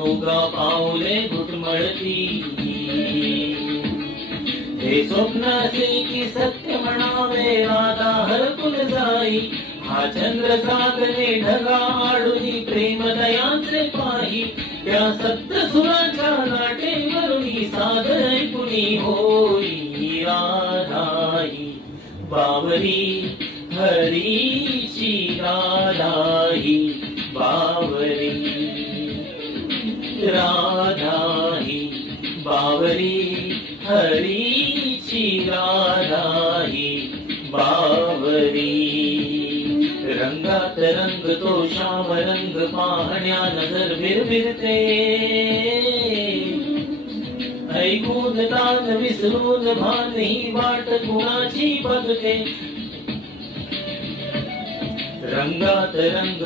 उगा पाऊले घुटमळती हे स्वप्न असे की सत्य म्हणावे राधा हरपून जाई हा चंद्र सागरे ढगा आडुनी प्रेम दयाचे पाही त्या सत्य सुराच्या लाटेवरुनी साध ऐकुनी होई राधाई बावरी हरीची राधाई बावरी राधाई बावरी हरीची राधाई बावरी रंगात रंग तो श्याम रंग पाहण्या नजर बिरबिरते ऐकून तान विसरून भान ही वाट कुणाची बघते रंगात रंग